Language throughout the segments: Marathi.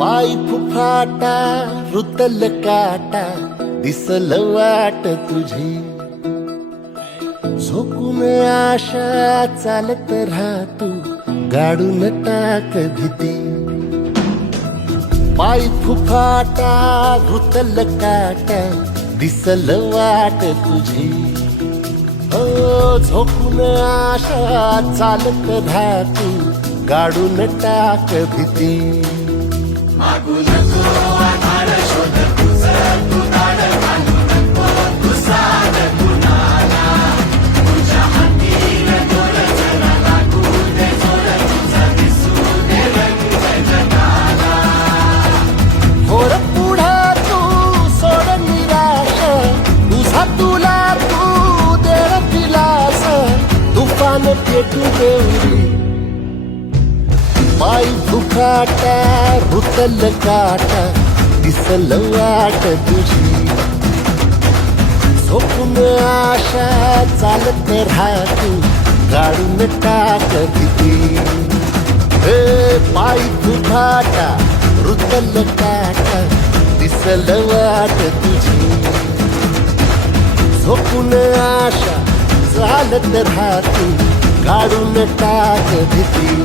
पाय फुफाटा रुतल काटा दिसल वाट तुझी झोकून आशा चालत राहतू गाडून टाक भीती पाय फुफाटा रुतल काटा दिसल वाट तुझी हो झोकून आशा चालत राहतू गाडून टाक भीती मागू नको आधार शोध तुझं तू दाड घालू नको तू साध कुणाला तुझ्या हातीन दोर जरा लागू दे जोर तुझा दिसू दे रंग जगाला होर पुढे तू सोड निराश तुझा तुला तू दे दिलास तुफान पेटू देवरी पाय फुफाटा रुतल काटा दिसल वाट तुझी झोपून आशा चालत राहतू गाडून टाक भीती हे पाय फुफाटा रुतल काटा दिसल वाट तुझी झोपून आशा चालत राहतू गाडून टाक भीती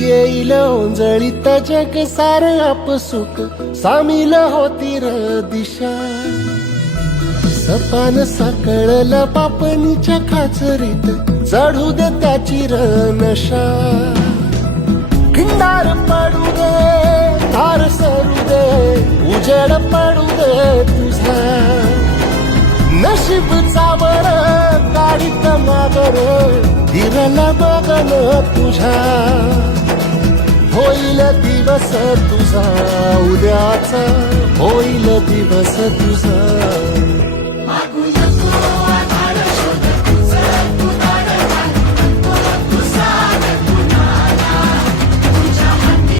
येईल ओंजळीत जग सार आपसुक सामील होती र दिशा सपान साकळल पापणीच्या खाचरीत चढू दे त्याची र नशा खिंडार पडू दे धार सरू दे उजेड पडू दे तुझा नशीब चावर काढीत मागर फिरल बघन तुझा होईल दिवस तुझा उद्याचा होईल दिवस तुझा